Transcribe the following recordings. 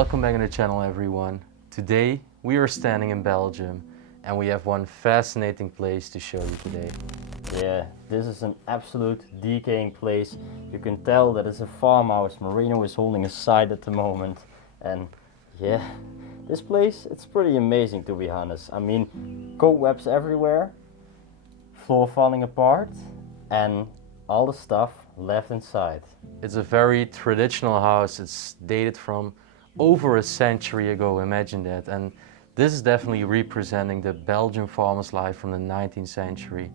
Welcome back on the channel, everyone. Today we are standing in Belgium and we have one fascinating place to show you today. Yeah, this is an absolute decaying place. You can tell that it's a farmhouse. Marino is holding a side at the moment. And yeah, this place, it's pretty amazing, to be honest. I mean, cobwebs everywhere, floor falling apart, and all the stuff left inside. It's a very traditional house. It's dated from over a century ago, imagine that. And this is definitely representing the Belgian farmer's life from the 19th century.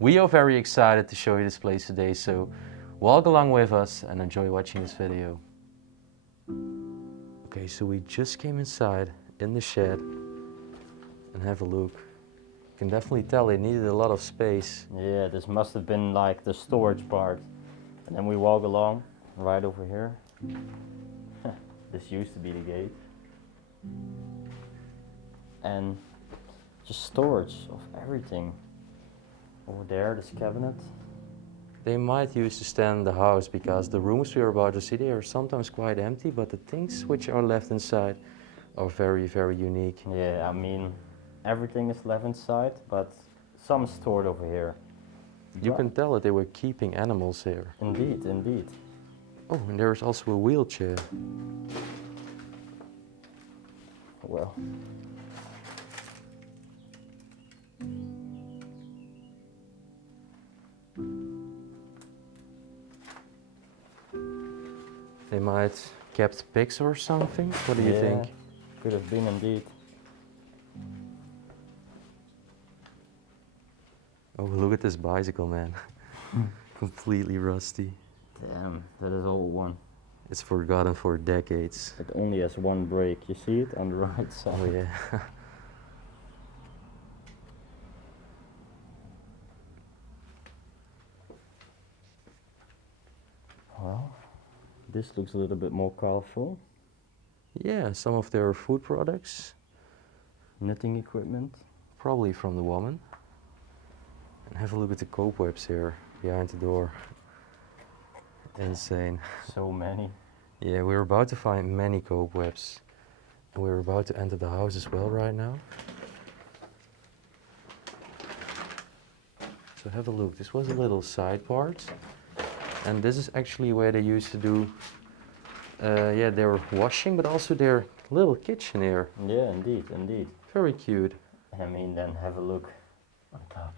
We are very excited to show you this place today, so walk along with us and enjoy watching this video. Okay, so we just came inside in the shed and have a look. You can definitely tell they needed a lot of space. Yeah, this must have been like the storage part. And then we walk along right over here. This used to be the gate. And just storage of everything. Over there, this cabinet. They might use to stand the house because the rooms we are about to see, they are sometimes quite empty, but the things which are left inside are very, very unique. Yeah, I mean, everything is left inside, but some is stored over here. You can tell that they were keeping animals here. Indeed, indeed. Oh, and there's also a wheelchair. Well. They might kept pigs or something. What do you think? Could have been indeed. Oh, look at this bicycle, man. Completely rusty. Damn, that is old one. It's forgotten for decades. It only has one brake. You see it on the right side. Oh yeah. Well, this looks a little bit more colorful. Yeah, some of their food products. Knitting equipment. Probably from the woman. And have a look at the cobwebs here behind the door. Insane. So many. Yeah, we're about to find many cobwebs. And we're about to enter the house as well right now. So have a look. This was a little side part. And this is actually where they used to do their washing, but also their little kitchen here. Yeah, indeed, indeed. Very cute. I mean, then have a look on top.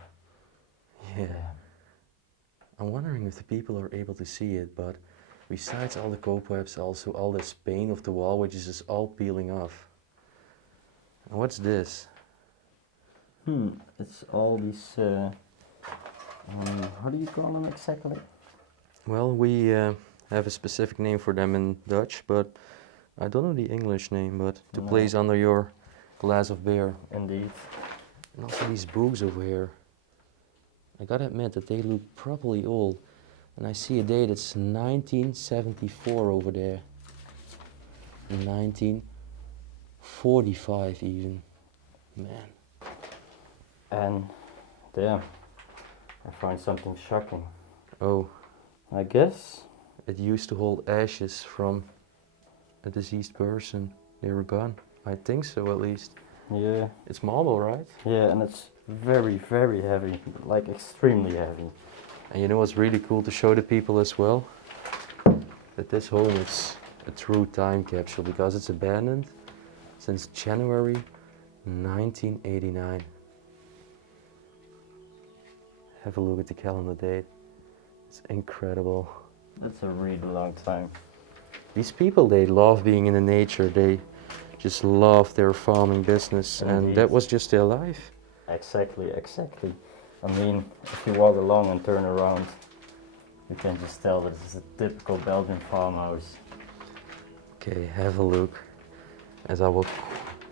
Yeah. I'm wondering if the people are able to see it, but besides all the cobwebs, also all this paint of the wall, which is just all peeling off. And what's this? It's all these, how do you call them exactly? Well, we have a specific name for them in Dutch, but I don't know the English name, but to place under your glass of beer. Indeed. And also these books over here. I gotta admit that they look properly old. And I see a date, it's 1974 over there. 1945 even. Man. And damn, I find something shocking. Oh. I guess It used to hold ashes from a deceased person. They were gone. I think so, at least. yeah. It's marble, right? Yeah, and it's very, very heavy, like extremely heavy. And you know what's really cool to show the people as well? That this home is a true time capsule because it's abandoned since January 1989. Have a look at the calendar date. It's incredible. That's a really long time. These people, they love being in the nature. They just love their farming business. Indeed. And that was just their life. Exactly, exactly. I mean, if you walk along and turn around, you can just tell that this is a typical Belgian farmhouse. Okay, have a look as I will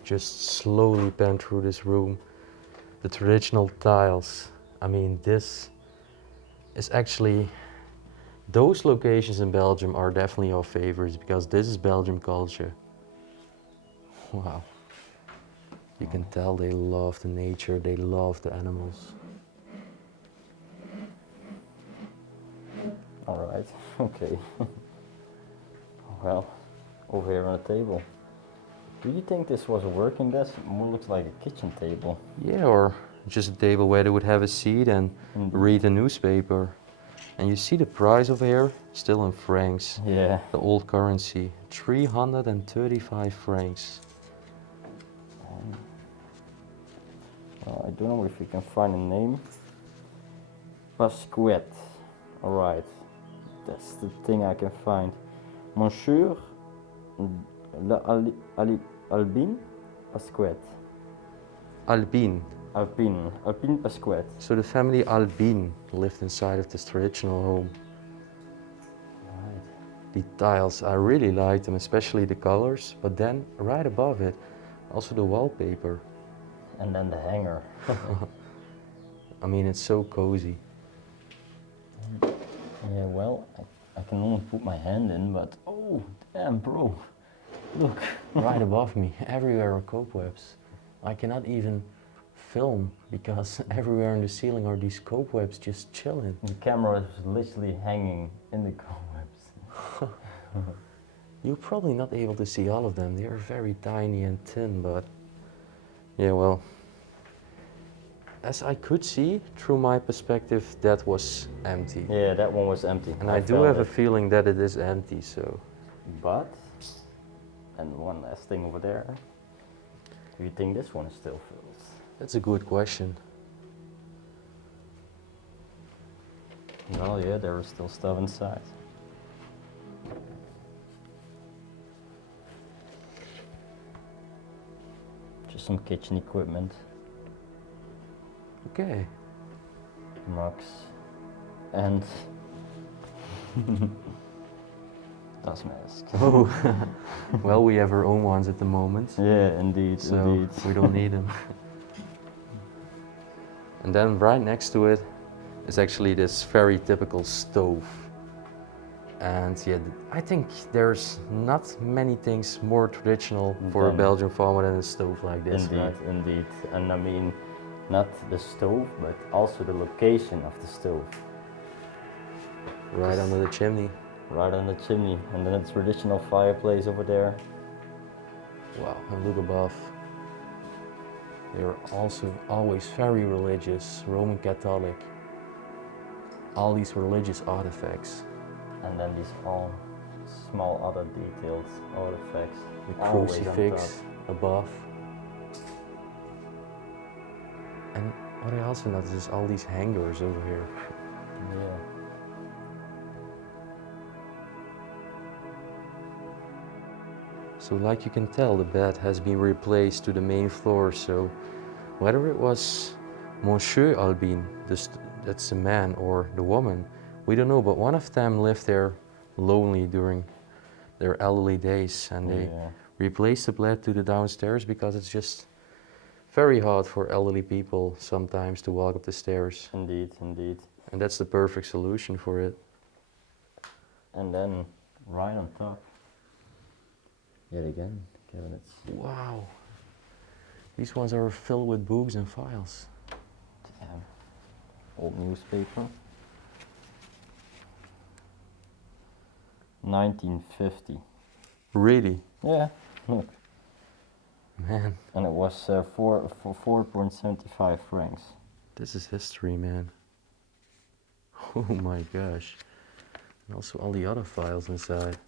just slowly pan through this room. The traditional tiles. I mean, this is actually, those locations in Belgium are definitely our favorites because this is Belgian culture. Wow. You can tell they love the nature, they love the animals. Alright, okay. Well, over here on the table. Do you think this was a working desk? It more looks like a kitchen table. Yeah, or just a table where they would have a seat and Indeed. read a newspaper. And you see the price over here, still in francs. Yeah. The old currency, 335 francs. I don't know if we can find a name. 𝗏𝗏𝗏𝗏𝗏. Alright, that's the thing I can find. Monsieur Albin 𝗏𝗏𝗏𝗏𝗏. Albin. Albin 𝗏𝗏𝗏𝗏𝗏. So the family Albin lived inside of this traditional home. Right. The tiles, I really liked them, especially the colors, but then right above it, also the wallpaper. And then the hanger. I mean, it's so cozy. Yeah, well, I can only put my hand in, but oh, damn, bro. Look. Right above me, everywhere are cobwebs. I cannot even film because everywhere in the ceiling are these cobwebs just chilling. The camera is literally hanging in the cobwebs. You're probably not able to see all of them. They are very tiny and thin, but yeah, well, as I could see through my perspective, that was empty. Yeah, that one was empty. And I do felt have a it. feeling that it is empty, so. But, and one last thing over there. Do you think this one is still filled? That's a good question. Well, yeah, there is still stuff inside. Just some kitchen equipment, Okay. mugs, and dust mask. Oh, well, we have our own ones at the moment, Yeah, indeed, so indeed. we don't need them. And then right next to it is actually this very typical stove. And yeah, I think there's not many things more traditional for a Than- Belgian farmer than a stove like this, Indeed, right? indeed. And I mean, not the stove, but also the location of the stove. Right under the chimney. Right on the chimney, and then a traditional fireplace over there. Wow, and look above. They're also always very religious, Roman Catholic. All these religious artifacts. And then these all small other details, artifacts. The always on crucifix above. And what I also noticed is all these hangers over here. top. Yeah. So like you can tell, the bed has been replaced to the main floor, so whether it was Monsieur Albin, that's the man, or the woman, we don't know, but one of them lived there lonely during their elderly days, and they Yeah. replaced the bed to the downstairs because it's just very hard for elderly people sometimes to walk up the stairs, Indeed, indeed. and that's the perfect solution for it. And then right on top, yet again, cabinets. Wow, these ones are filled with books and files. Damn. Old newspaper. 1950. Really, Yeah, look. man, And it was for 4.75 francs. this is history, man. Oh my gosh. And also all the other files inside.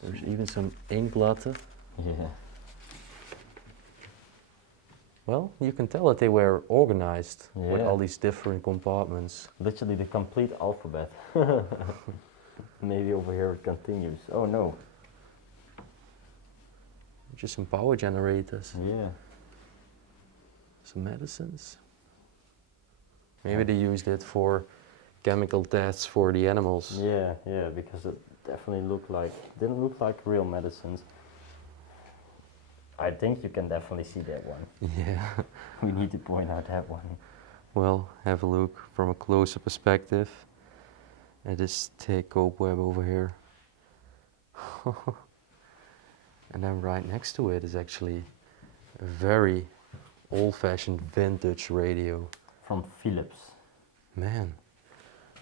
There's even some inkblatten. Yeah. Well, you can tell that they were organized with Yeah. all these different compartments. Literally the complete alphabet. Maybe over here it continues. Oh no. Just some power generators, Yeah. some medicines. Maybe they used it for chemical tests for the animals. Yeah, yeah, because it definitely didn't look like real medicines. I think you can definitely see that one. Yeah. We need to point out that one. Well, have a look from a closer perspective at this thick cobweb over here. And then right next to it is actually a very old-fashioned vintage radio. From Philips. Man,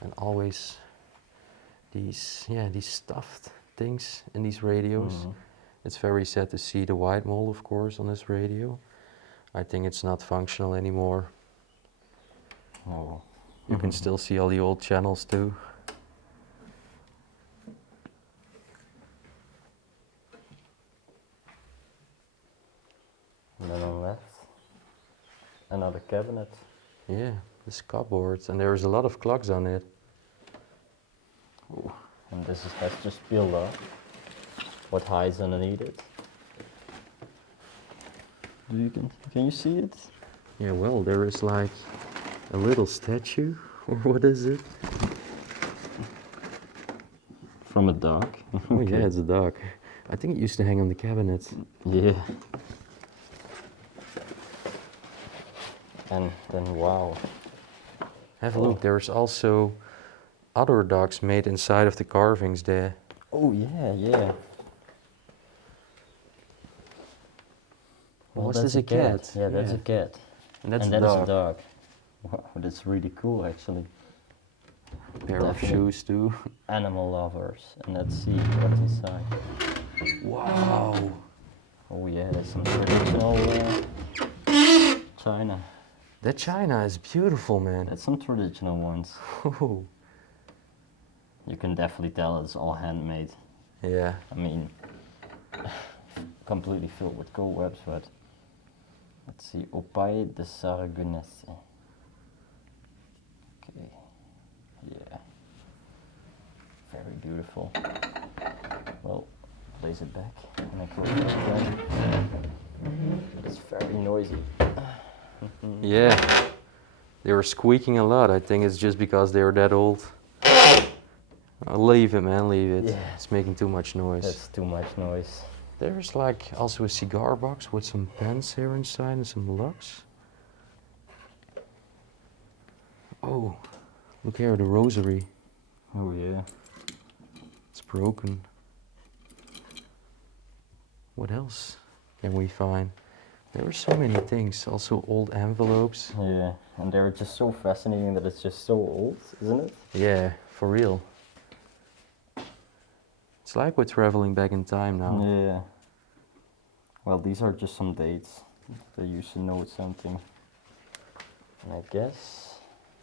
and always these stuffed things in these radios. Mhm. It's very sad to see the white mold, of course, on this radio. I think it's not functional anymore. Oh. You can still see all the old channels too. And then on left, another cabinet. Yeah, this cupboard, and there's a lot of clocks on it. Ooh. And has just built up what hides underneath it. Can you see it? Yeah, well, there is like a little statue, or what is it? From a dog. Oh yeah, it's a dog. I think it used to hang on the cabinet. Yeah. And then, wow. Have a look, there's also other dogs made inside of the carvings there. Oh yeah, yeah. Well, was this a cat? Yeah, that's a cat. And that's and a that dog. is a dog. Wow, that's really cool actually. Pair of shoes too. Animal lovers. And let's see what's inside. Wow. Oh yeah, there's some traditional china. That china is beautiful, man. That's some traditional ones. Oh. You can definitely tell it's all handmade. Yeah. I mean, completely filled with cobwebs, but let's see, 𝗦𝘁cie𝗿𝘆𝗶. Okay, yeah, very beautiful. Well, place it back and I close it again. It's very noisy. Yeah. They were squeaking a lot. I think it's just because they were that old. Leave it, man, leave it. Yeah. It's making too much noise. That's too much noise. There's like also a cigar box with some pens here inside and some locks. Oh, look here, the rosary. Oh yeah. It's broken. What else can we find? There are so many things, also old envelopes. Yeah, and they're just so fascinating that it's just so old, isn't it? Yeah, for real. It's like we're traveling back in time now. Yeah. Well, these are just some dates. They used to note something. And I guess,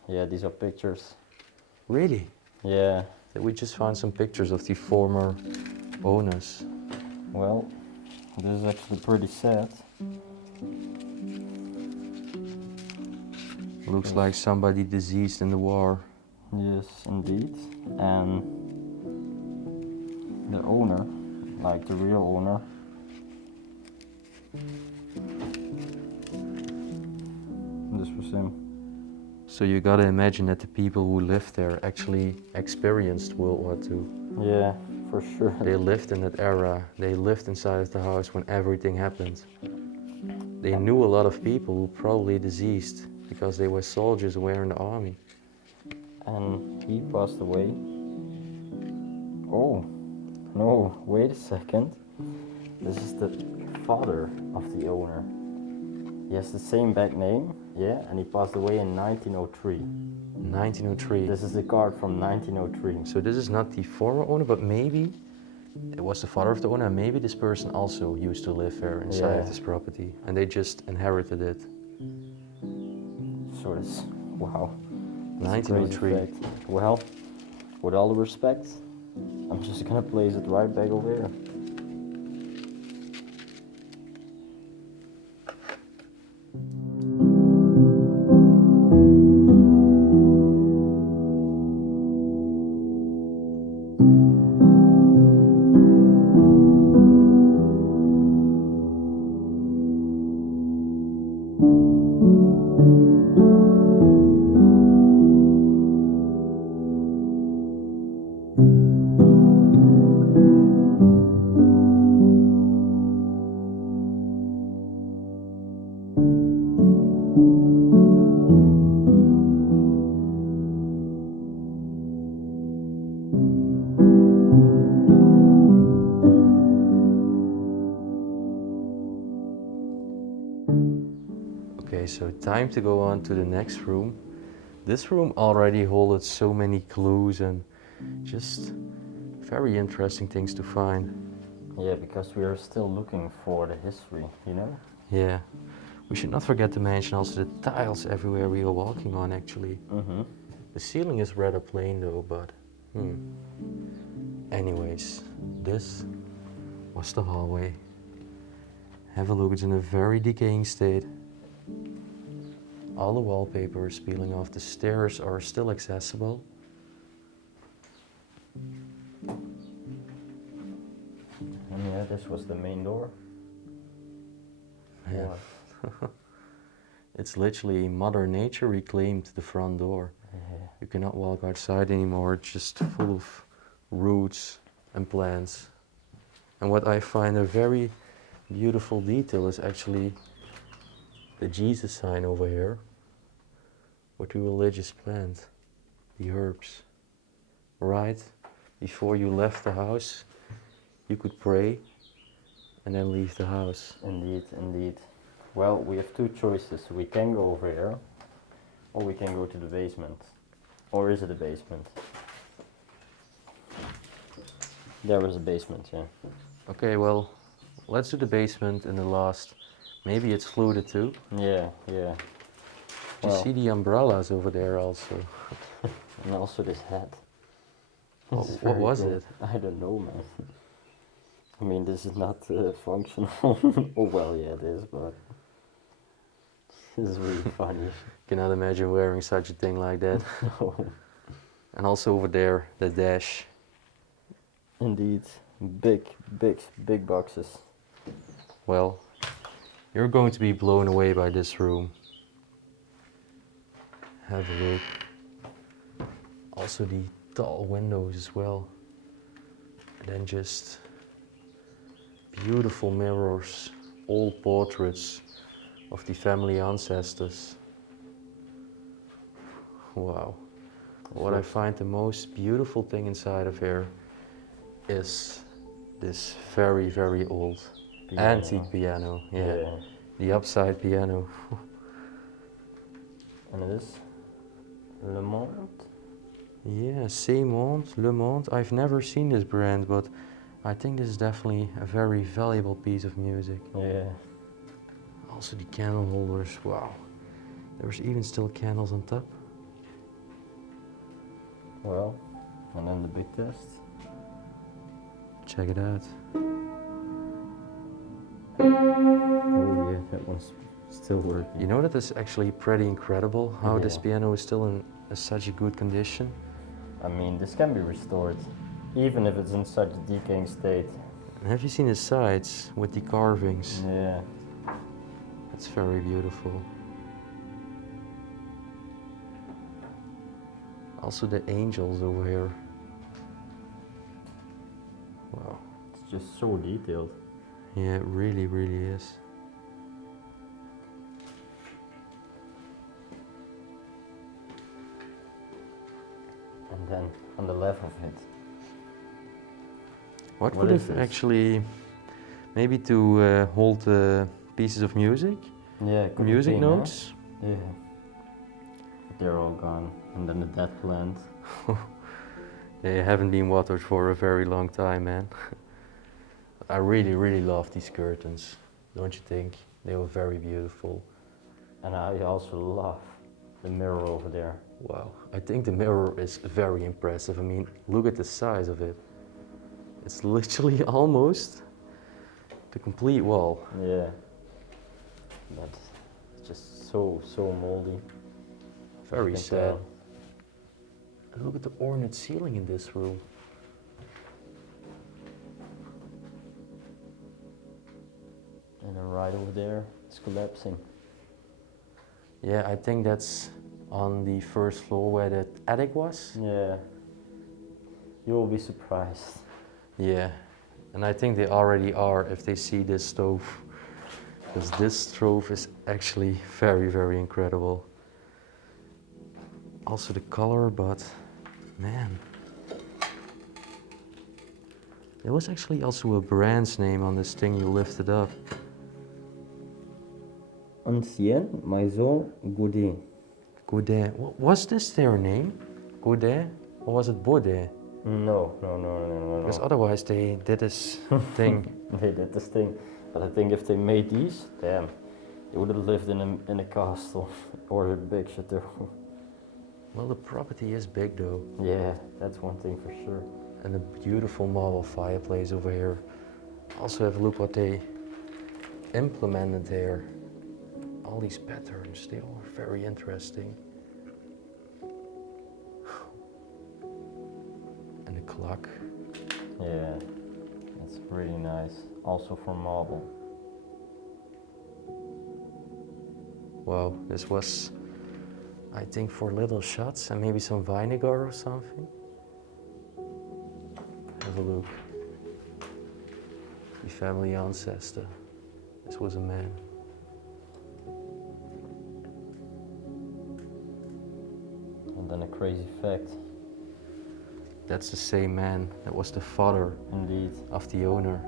yeah, these are pictures. Really? Yeah. We just found some pictures of the former owners. Well, this is actually pretty sad. Looks like somebody deceased in the war. Yes, indeed. And the owner, like the real owner, this was him. So you gotta imagine that the people who lived there actually experienced World War II. Yeah, for sure. They lived in that era. They lived inside of the house when everything happened. They knew a lot of people who probably deceased because they were soldiers who were in the army. And he passed away. Oh, no, wait a second. This is the father of the owner. He has the same back name, yeah, and he passed away in 1903. 1903. This is a card from 1903. So this is not the former owner, but maybe it was the father of the owner, and maybe this person also used to live there inside of this property, and they just inherited it. So this, wow. 1903. Well, with all the respect, I'm just gonna place it right back over here. Okay, so time to go on to the next room. This room already holds so many clues and just very interesting things to find. Yeah, because we are still looking for the history, you know? Yeah. We should not forget to mention also the tiles everywhere we are walking on actually. Mm-hmm. The ceiling is rather plain though, but anyways, this was the hallway. Have a look, it's in a very decaying state. All the wallpaper is peeling off, the stairs are still accessible. And yeah, this was the main door. Yeah. What? It's literally Mother Nature reclaimed the front door. Yeah. You cannot walk outside anymore, it's just full of roots and plants. And what I find a very beautiful detail is actually the Jesus sign over here with the religious plant, the herbs. Right before you left the house, you could pray and then leave the house. Indeed, indeed. Well, we have two choices. We can go over here, or we can go to the basement. Or is it a basement? There was a basement, yeah. Okay, well, let's do the basement in the last. Maybe it's fluted too. Yeah, yeah. You see the umbrellas over there also. And also this hat. What, It's what very was cool. it? I don't know, man. I mean, this is not functional. Oh, well, yeah, it is, but this is really funny. Cannot imagine wearing such a thing like that. No. And also over there, the dash. Indeed, big boxes. Well, you're going to be blown away by this room. Have a look. Also the tall windows as well. And then just beautiful mirrors, old portraits of the family ancestors. Wow. What I find the most beautiful thing inside of here is this very, very old antique piano. Yeah. The upside piano. And it is 𝗦𝘁cie𝗿𝗆𝗆. Yeah, 𝗦𝘁cie𝗿𝗆𝗆. I've never seen this brand, but I think this is definitely a very valuable piece of music. Yeah. Also the candle holders, wow. There's even still candles on top. Well, and then the big test. Check it out. Oh yeah, that one's still working. You know that is actually pretty incredible how this Yeah. piano is still in such a good condition. I mean, this can be restored, even if it's in such a decaying state. And have you seen the sides with the carvings? Yeah. It's very beautiful. Also the angels over here. Wow. It's just so detailed. Yeah, it really, really is. And then on the left of it. What What would is have this? actually, maybe to hold pieces of music, Yeah, could music be, huh? notes. Yeah. They're all gone. And then the dead plant. They haven't been watered for a very long time, man. I really, really love these curtains, don't you think? They were very beautiful. And I also love the mirror over there. Wow, I think the mirror is very impressive. I mean, look at the size of it. It's literally almost the complete wall. Yeah. But it's just so moldy. Very You can sad. tell. And look at the ornate ceiling in this room. And then right over there, it's collapsing. Yeah, I think that's on the first floor where the attic was. Yeah. You will be surprised. Yeah, and I think they already are if they see this stove. Because this stove is actually very, very incredible. Also the color, but man. There was actually also a brand's name on this thing you lifted up. 𝗦𝘁cie𝗿𝗆𝗆𝗍. Godet. Was this their name? Godet? Or was it Baudet? No. Because otherwise they did this thing. They did this thing, but I think if they made these, damn, they would have lived in a castle or a big chateau. Well, the property is big though. Yeah, that's one thing for sure. And a beautiful marble fireplace over here. Also have a look what they implemented there. All these patterns, they all are very interesting. And the clock. Yeah, that's really nice. Also for marble. Wow, this was, I think, for little shots and maybe some vinegar or something. Have a look. The family ancestor. This was a man. And then a crazy fact. That's the same man that was the father Indeed. of the owner.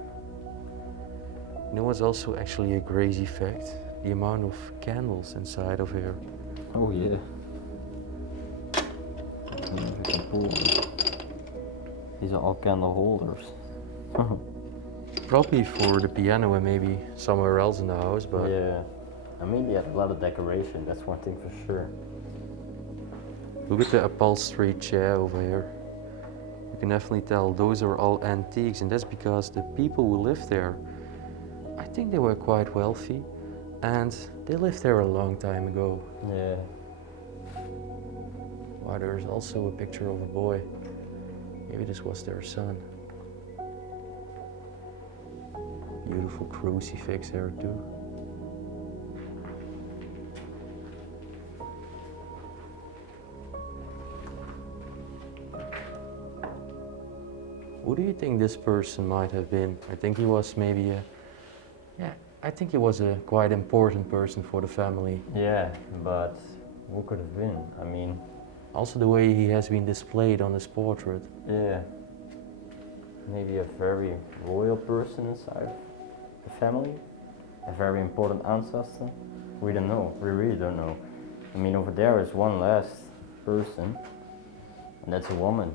You know what's also actually a crazy fact? The amount of candles inside of here. Oh yeah. You can pull them. These are all candle holders. Probably for the piano and maybe somewhere else in the house, but yeah. I mean, they had a lot of decoration, that's one thing for sure. look at the upholstery chair over here. You can definitely tell those are all antiques, and that's because the people who lived there, I think they were quite wealthy, and they lived there a long time ago. Yeah. Wow, there's also a picture of a boy. Maybe this was their son. Beautiful crucifix there too. Who do you think this person might have been? I think he was maybe I think he was a quite important person for the family. Yeah, but who could have been? I mean, Also the way he has been displayed on this portrait. yeah. Maybe a very royal person inside the family? A very important ancestor? We don't know, we really don't know. I mean, over there is one last person, and that's a woman.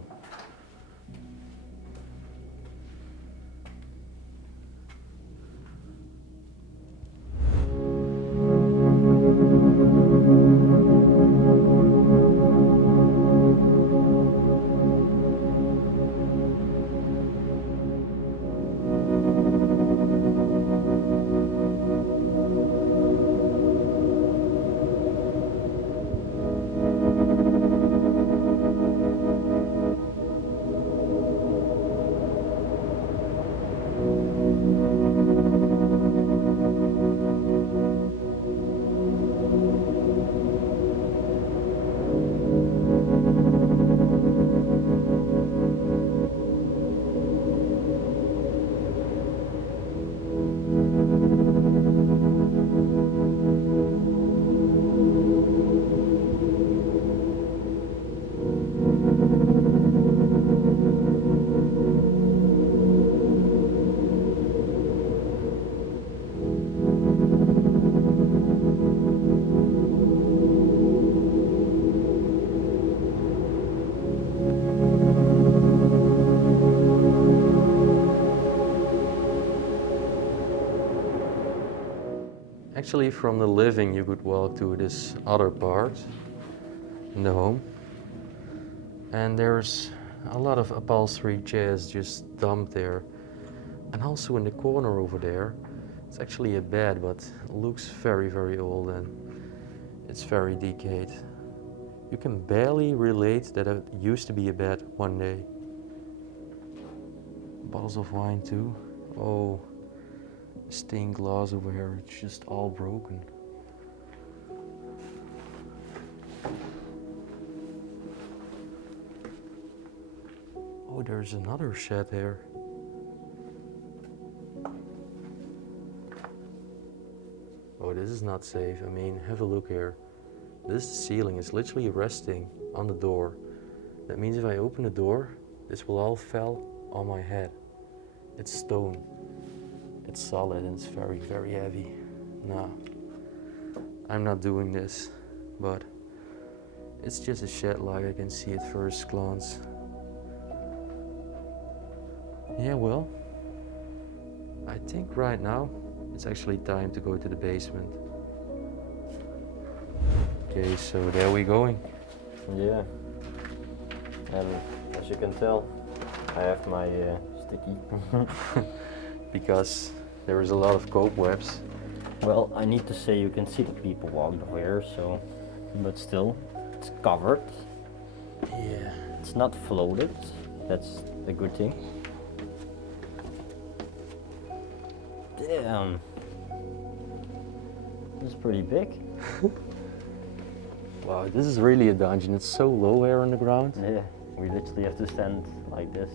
Actually, from the living you could walk to this other part in the home. And there's a lot of upholstery chairs just dumped there. And also in the corner over there, it's actually a bed, but it looks very, very old and it's very decayed. You can barely relate that it used to be a bed one day. Bottles of wine too. Oh, stained glass over here, it's just all broken. Oh, there's another shed here. Oh, this is not safe. I mean, have a look here. This ceiling is literally resting on the door. That means if I open the door, this will all fall on my head. It's stone. It's solid and it's very, very heavy. No, I'm not doing this, but it's just a shed like I can see at first glance. Yeah, well, I think right now it's actually time to go to the basement. Okay, so there we going. Yeah. And as you can tell, I have my sticky. Because there is a lot of cobwebs. Well, I need to say you can see the people walk here, so, but still, it's covered. Yeah. It's not floated. That's a good thing. Damn. This is pretty big. Wow, this is really a dungeon. It's so low here on the ground. Yeah, we literally have to stand like this.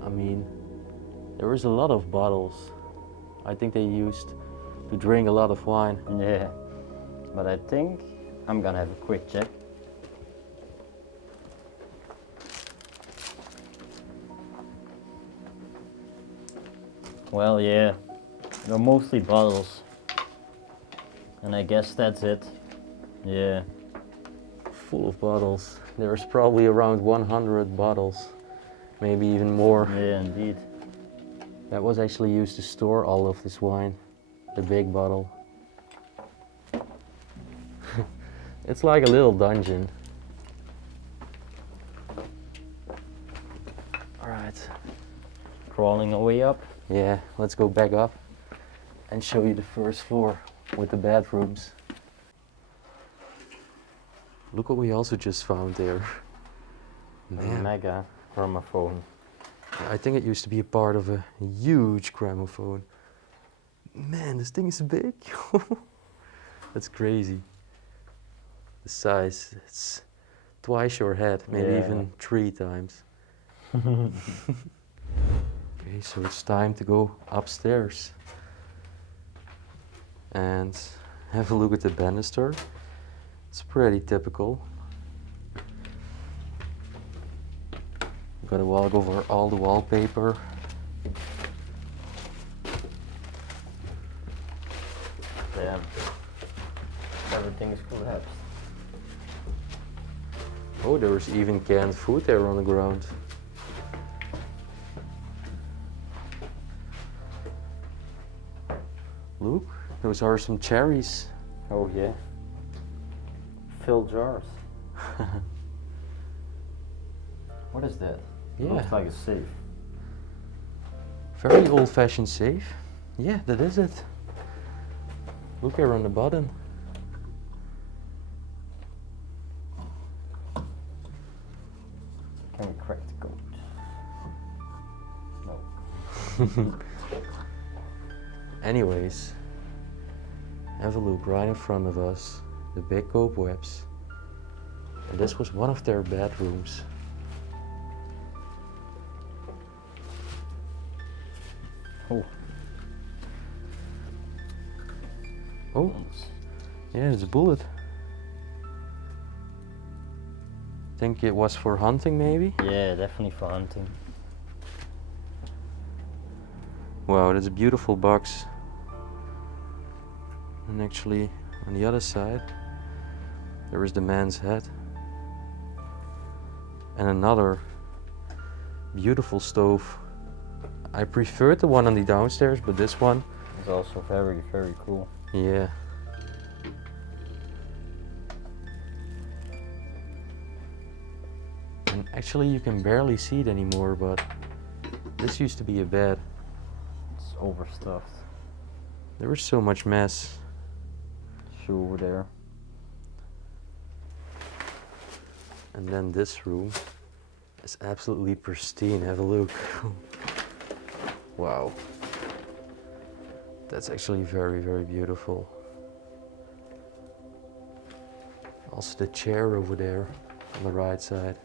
I mean, there is a lot of bottles. I think they used to drink a lot of wine. Yeah, but I think I'm gonna have a quick check. Well, yeah, they're mostly bottles. And I guess that's it. Yeah. Full of bottles. There's probably around 100 bottles, maybe even more. Yeah, indeed. That was actually used to store all of this wine, the big bottle. It's like a little dungeon. Alright. Crawling our way up. Yeah, let's go back up and show you the first floor with the bedrooms. Look what we also just found there. Man, Mega gramophone. I think it used to be a part of a huge gramophone. Man, this thing is big. That's crazy. The size, it's twice your head, maybe Yeah. even 3 times. Okay, so it's time to go upstairs and have a look at the banister. It's pretty typical. Gotta walk over all the wallpaper. Damn. Everything is collapsed. Oh, there's even canned food there on the ground. Look, those are some cherries. Oh yeah. Filled jars. What is that? It Yeah. looks like a safe. Very old-fashioned safe. Yeah, that is it. Look here on the bottom. Can we crack the code? No. Anyways, have a look right in front of us. The big cobwebs. And this was one of their bedrooms. Oh. Oh, yeah, it's a bullet. Think it was for hunting, maybe? Yeah, definitely for hunting. Wow, that's a beautiful box. And actually, on the other side, there is the man's head. And another beautiful stove. I preferred the one on the downstairs, but this one, It's also very, very cool. yeah. And actually you can barely see it anymore, but this used to be a bed. It's overstuffed. There was so much mess. Shoe over there. And then this room is absolutely pristine. Have a look. Wow. That's actually very, very beautiful. Also the chair over there on the right side.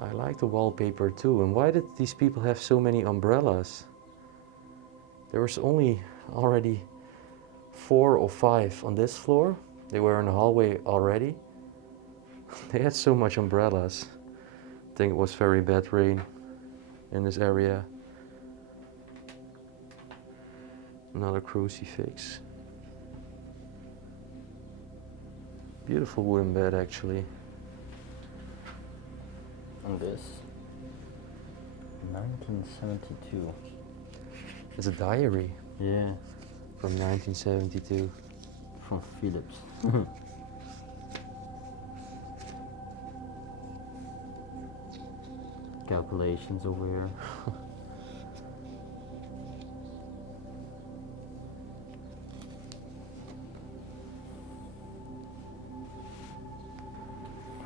I like the wallpaper too. And why did these people have so many umbrellas? There was only already 4 or 5 on this floor. They were in the hallway already. They had so much umbrellas. I think it was very bad rain in this area. Another crucifix. Beautiful wooden bed actually. And this, 1972. It's a diary Yeah, from 1972. from Philips. Calculations over here.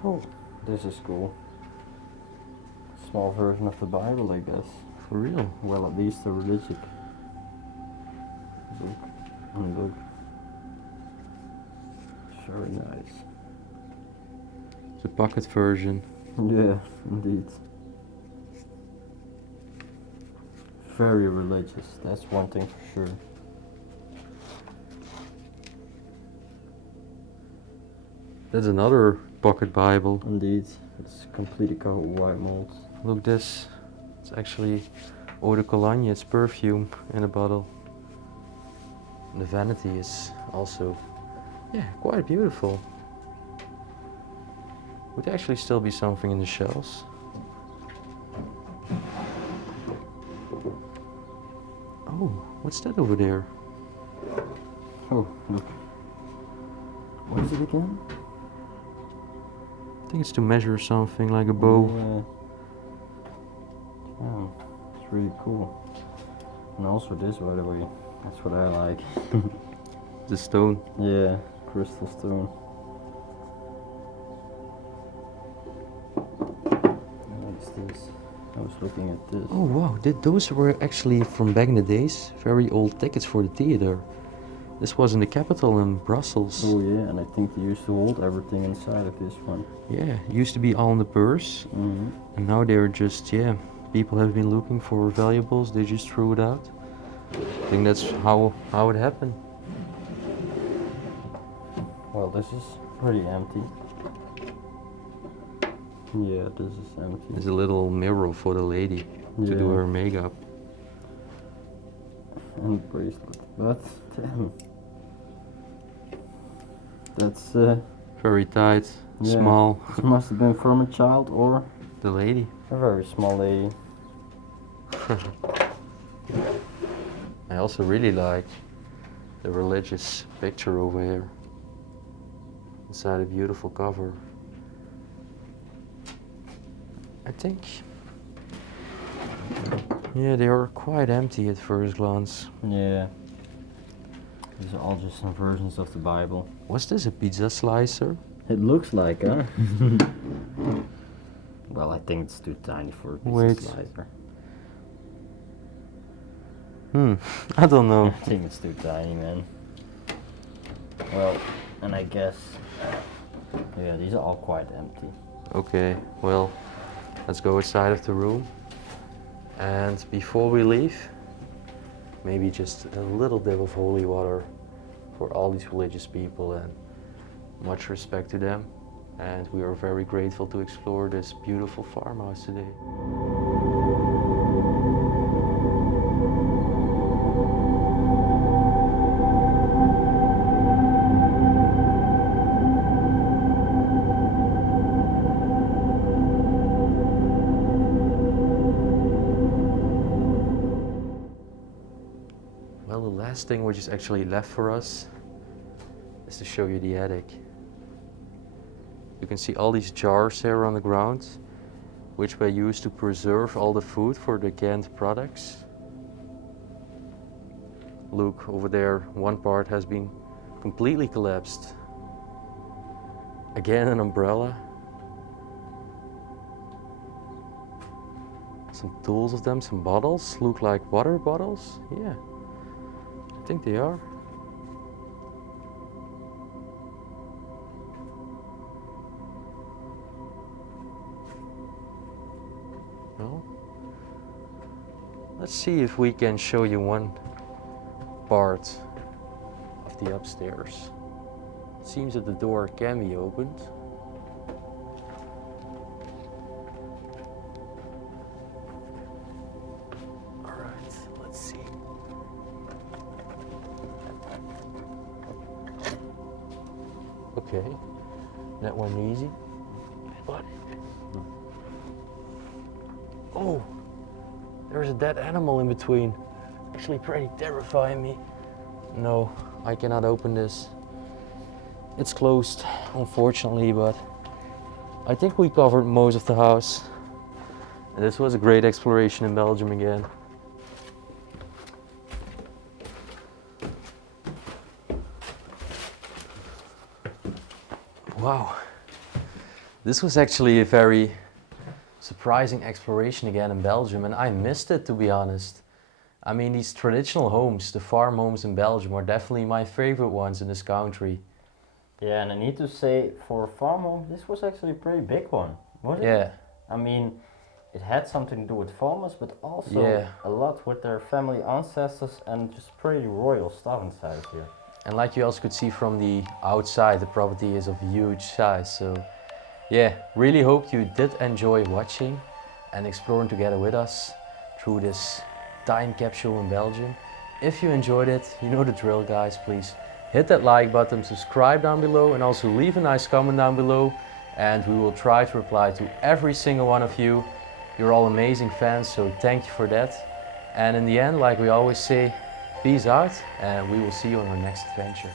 Oh, this is cool. Small version of the Bible, I guess. For real? Well, at least a religious book. And look. Very nice. The pocket version. Yeah, indeed. Very religious, that's one thing for sure. That's another pocket Bible. Indeed, it's completely covered with white mold. Look this. It's actually 𝗦𝘁cie𝗿𝗆 perfume in a bottle. The vanity is also, yeah, quite beautiful. Would actually still be something in the shelves. Oh, what's that over there? Oh, look. What is it again? I think it's to measure something like a bow. Yeah. Oh, it's really cool. And also this, by the way, that's what I like. The stone. Yeah, crystal stone. What is this? I was looking at this. Oh wow, those were actually from back in the days, very old tickets for the theater. This was in the capital in Brussels. Oh yeah, and I think they used to hold everything inside of this one. Yeah, it used to be all in the purse, and now they're just, yeah, people have been looking for valuables, they just threw it out. I think that's how it happened. Well, this is pretty empty. Yeah, this is empty. There's a little mirror for the lady to do her makeup. And bracelet, but damn. That's Very tight, yeah. small. This must have been from a child or The lady. a very small lady. I also really like the religious picture over here. Inside a beautiful cover. I think, yeah, they are quite empty at first glance. Yeah. These are all just some versions of the Bible. Was this a pizza slicer? It looks like, huh? Well, I think it's too tiny for a pizza Wait. slicer. I don't know. I think it's too tiny, man. Well, and I guess, yeah, these are all quite empty. Okay, well, let's go outside of the room. And before we leave, maybe just a little dip of holy water for all these religious people, and much respect to them. And we are very grateful to explore this beautiful farmhouse today. Well, the last thing which is actually left for us is to show you the attic. You can see all these jars here on the ground, which were used to preserve all the food for the canned products. Look, over there, one part has been completely collapsed. Again, an umbrella. Some tools of them, some bottles, look like water bottles. Yeah, I think they are. Well, let's see if we can show you one part of the upstairs. It seems that the door can be opened. Alright, let's see. Okay, That went easy. But oh, there's a dead animal in between. Actually pretty terrifying me. No, I cannot open this. It's closed, unfortunately, but I think we covered most of the house. And this was a great exploration in Belgium again. Wow, this was actually a very surprising exploration again in Belgium, and I missed it, to be honest. I mean, these traditional homes, the farm homes in Belgium, are definitely my favorite ones in this country. Yeah, and I need to say, for a farm home, this was actually a pretty big one, wasn't it? Yeah, I mean, it had something to do with farmers, but also Yeah. a lot with their family ancestors and just pretty royal stuff inside here. and like you also could see from the outside, the property is of huge size. So yeah, really hope you did enjoy watching and exploring together with us through this time capsule in Belgium. If you enjoyed it, you know the drill, guys. Please hit that like button, subscribe down below, and also leave a nice comment down below, and we will try to reply to every single one of you. You're all amazing fans, so thank you for that. And in the end, like we always say, peace out, and we will see you on our next adventure.